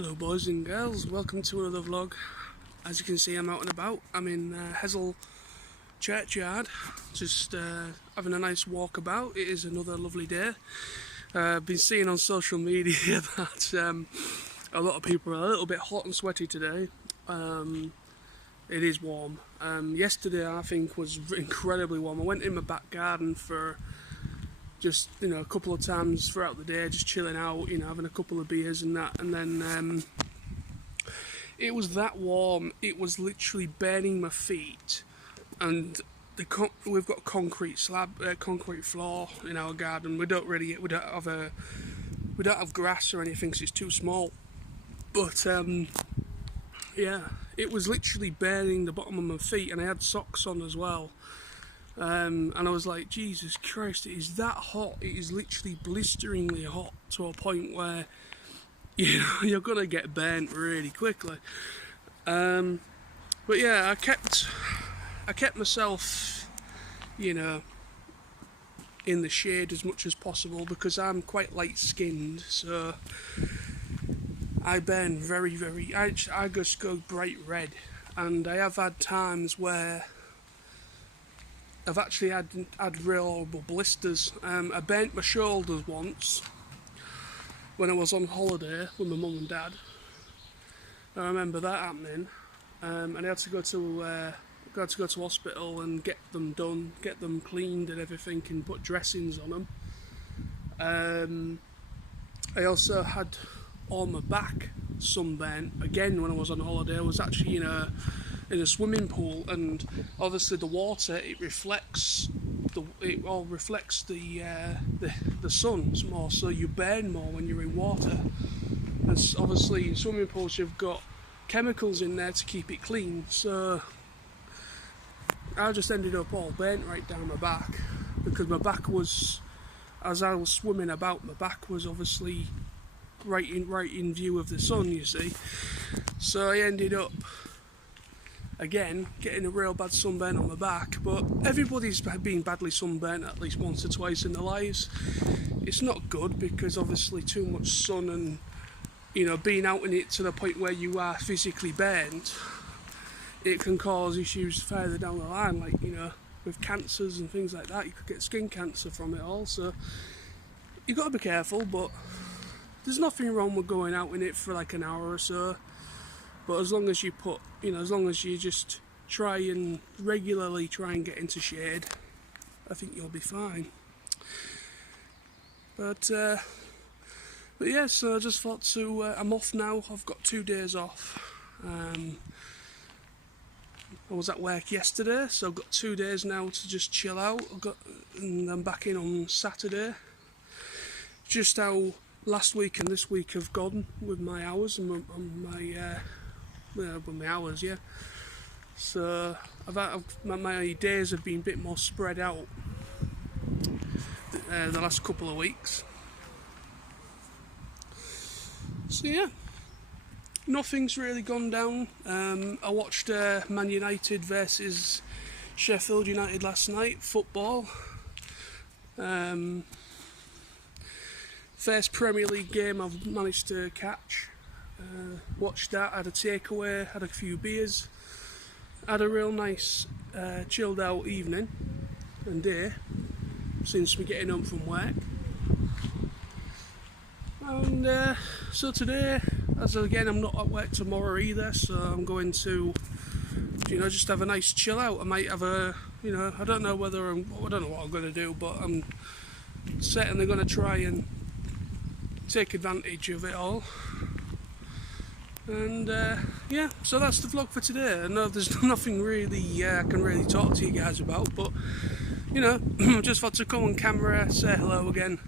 Hello boys and girls, welcome to another vlog. As you can see, I'm out and about. I'm in Hessle churchyard, just having a nice walk about. It is another lovely day. I've been seeing on social media that a lot of people are a little bit hot and sweaty today. It is warm. Yesterday I think was incredibly warm. I went in my back garden for just, a couple of times throughout the day, just chilling out, having a couple of beers and that, and then it was that warm, it was literally burning my feet. And we've got concrete concrete floor in our garden. We don't have grass or anything, so it's too small. But yeah, it was literally burning the bottom of my feet, and I had socks on as well. And I was like, Jesus Christ, it is that hot. It is literally blisteringly hot to a point where you're gonna get burnt really quickly. But yeah, I kept myself, in the shade as much as possible because I'm quite light-skinned, so I burn very. I just go bright red, and I have had times where I've actually had real horrible blisters. I burnt my shoulders once when I was on holiday with my mum and dad. I remember that happening, and I had to go to hospital and get them done, get them cleaned and everything, and put dressings on them. I also had on my back sunburn again when I was on holiday. I was actually in a swimming pool, and obviously the water, it reflects the sun more, so you burn more when you're in water. And obviously in swimming pools you've got chemicals in there to keep it clean, so I just ended up all burnt right down my back, because my back was, as I was swimming about, my back was obviously right in view of the sun, you see. So I ended up again getting a real bad sunburn on my back. But everybody's been badly sunburnt at least once or twice in their lives. It's not good, because obviously too much sun and being out in it to the point where you are physically burnt, it can cause issues further down the line, like with cancers and things like that. You could get skin cancer from it all, so you've got to be careful. But there's nothing wrong with going out in it for like an hour or so. But as long as you just regularly try and get into shade, I think you'll be fine. But yeah, so I just thought to, I'm off now. I've got 2 days off. I was at work yesterday, so I've got 2 days now to just chill out. And I'm back in on Saturday. Just how last week and this week have gone with my hours and my hours, yeah. So my days have been a bit more spread out the last couple of weeks. So yeah, nothing's really gone down. I watched Man United versus Sheffield United last night, football. First Premier League game I've managed to catch. Watched that, had a takeaway, had a few beers, had a real nice chilled out evening and day since we're getting home from work. And so today, I'm not at work tomorrow either, so I'm going to just have a nice chill out. I might have I don't know what I'm going to do, but I'm certainly going to try and take advantage of it all. And yeah, so that's the vlog for today. I know there's nothing really I can really talk to you guys about, but just thought to come on camera, say hello again.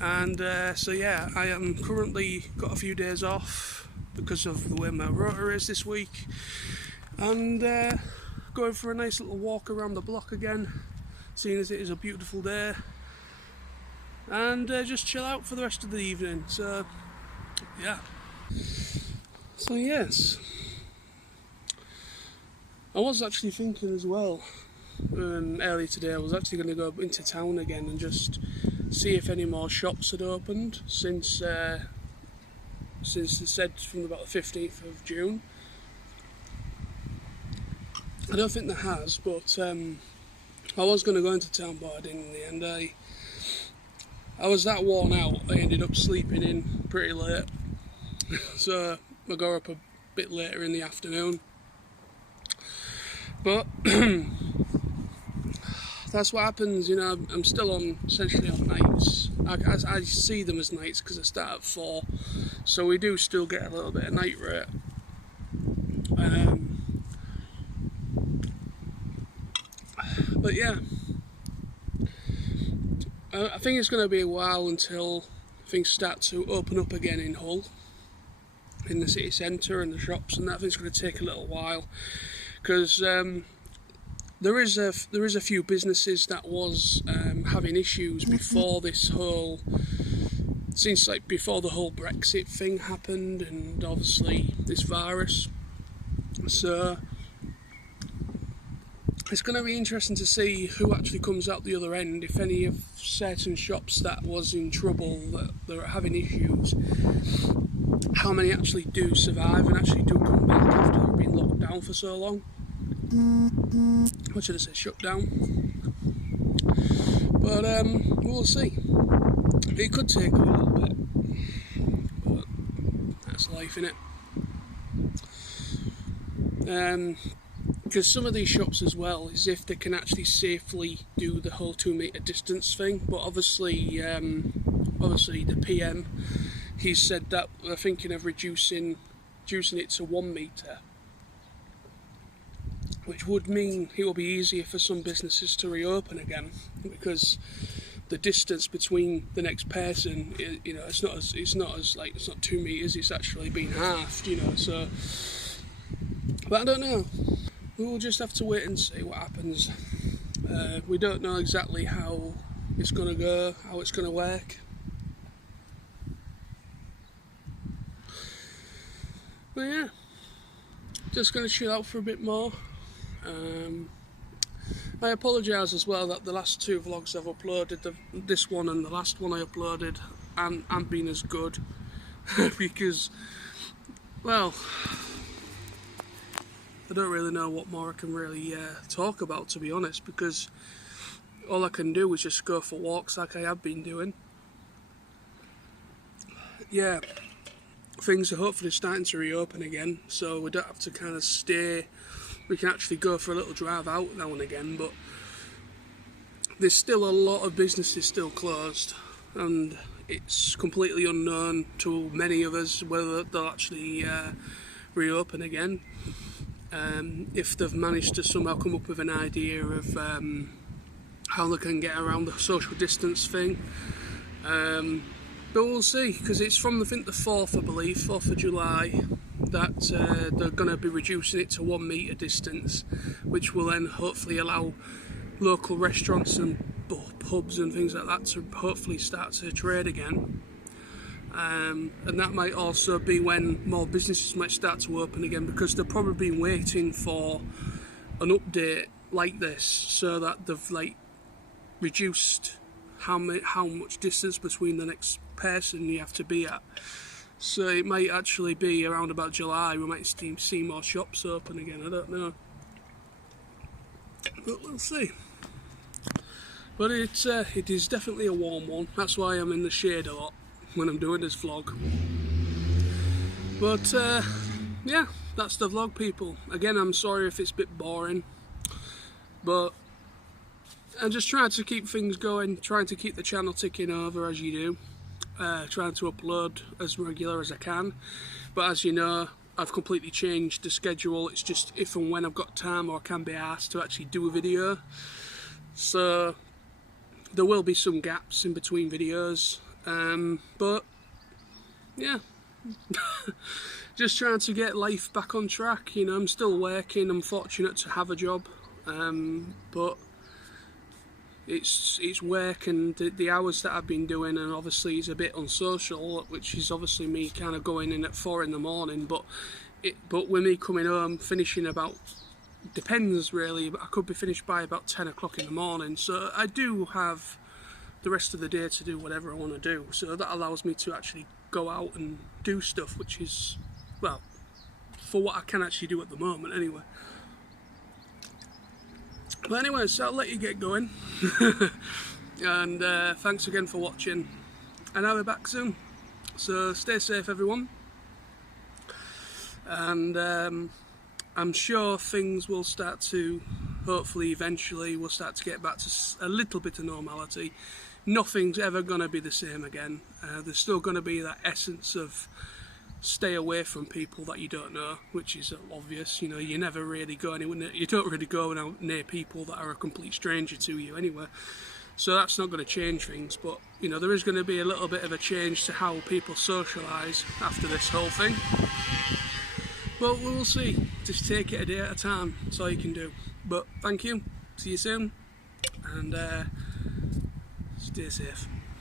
And so yeah, I am currently got a few days off because of the way my rota is this week, and going for a nice little walk around the block again, seeing as it is a beautiful day, and just chill out for the rest of the evening. So yeah. So yes, I was actually thinking as well, earlier today, I was actually going to go into town again and just see if any more shops had opened since since they said from about the 15th of June. I don't think there has, but I was going to go into town, but I didn't in the end. I was that worn out, I ended up sleeping in pretty late. So I got up a bit later in the afternoon. But that's what happens, you know. I'm still essentially on nights. I see them as nights because I start at 4, so we do still get a little bit of night rate. But yeah, I think it's going to be a while until things start to open up again in Hull, in the city centre and the shops and that. I think it's going to take a little while, because there is a few businesses that was having issues before this whole, since like before the whole Brexit thing happened, and obviously this virus. So it's going to be interesting to see who actually comes out the other end, if any of certain shops that was in trouble, that they're having issues, how many actually do survive and actually do come back after they've been locked down for so long. What should I say, shut down? But we'll see. It could take a little bit, but that's life, innit? Because some of these shops as well, is if they can actually safely do the whole 2 metre distance thing, but obviously the PM, he said that they're thinking of reducing it to 1 metre, which would mean it will be easier for some businesses to reopen again, because the distance between the next person, you know, it's not 2 metres, it's actually been halved, you know. So, but I don't know. We'll just have to wait and see what happens. We don't know exactly how it's going to go, how it's going to work. But yeah, just going to chill out for a bit more. I apologise as well that the last 2 vlogs I've uploaded, this one and the last one I uploaded, haven't been as good. Because, well, I don't really know what more I can really talk about, to be honest, because all I can do is just go for walks like I have been doing. Yeah, things are hopefully starting to reopen again, so we don't have to kind of stay. We can actually go for a little drive out now and again, but there's still a lot of businesses still closed, and it's completely unknown to many of us whether they'll actually reopen again. If they've managed to somehow come up with an idea of how they can get around the social distance thing. But we'll see, because it's from, I think, the 4th, I believe, 4th of July, that they're going to be reducing it to 1 metre distance, which will then hopefully allow local restaurants and pubs and things like that to hopefully start to trade again. And that might also be when more businesses might start to open again, because they've probably been waiting for an update like this, so that they've like reduced how much distance between the next person you have to be at. So it might actually be around about July we might see more shops open again. I don't know, but we'll see. But it is definitely a warm one. That's why I'm in the shade a lot when I'm doing this vlog. But yeah, that's the vlog, people. Again, I'm sorry if it's a bit boring, but I'm just trying to keep things going, trying to keep the channel ticking over as you do, trying to upload as regular as I can. But as you know, I've completely changed the schedule. It's just if and when I've got time or I can be asked to actually do a video. So there will be some gaps in between videos, but yeah, just trying to get life back on track. You know, I'm still working, I'm fortunate to have a job, but it's work, and the hours that I've been doing, and obviously it's a bit unsocial, which is obviously me kind of going in at 4 in the morning, but with me coming home, finishing about, depends really, but I could be finished by about 10 o'clock in the morning, so I do have the rest of the day to do whatever I want to do, so that allows me to actually go out and do stuff, which is, well, for what I can actually do at the moment anyway. But anyway, so I'll let you get going. And thanks again for watching, and I'll be back soon. So stay safe, everyone. And I'm sure things will start to, hopefully eventually, we'll start to get back to a little bit of normality. Nothing's ever going to be the same again. There's still going to be that essence of stay away from people that you don't know, which is obvious. You know, you never really go anywhere, you don't really go out near people that are a complete stranger to you anyway. So that's not going to change things, but you know, there is going to be a little bit of a change to how people socialise after this whole thing. But we'll see. Just take it a day at a time. That's all you can do. But thank you. See you soon. And stay safe.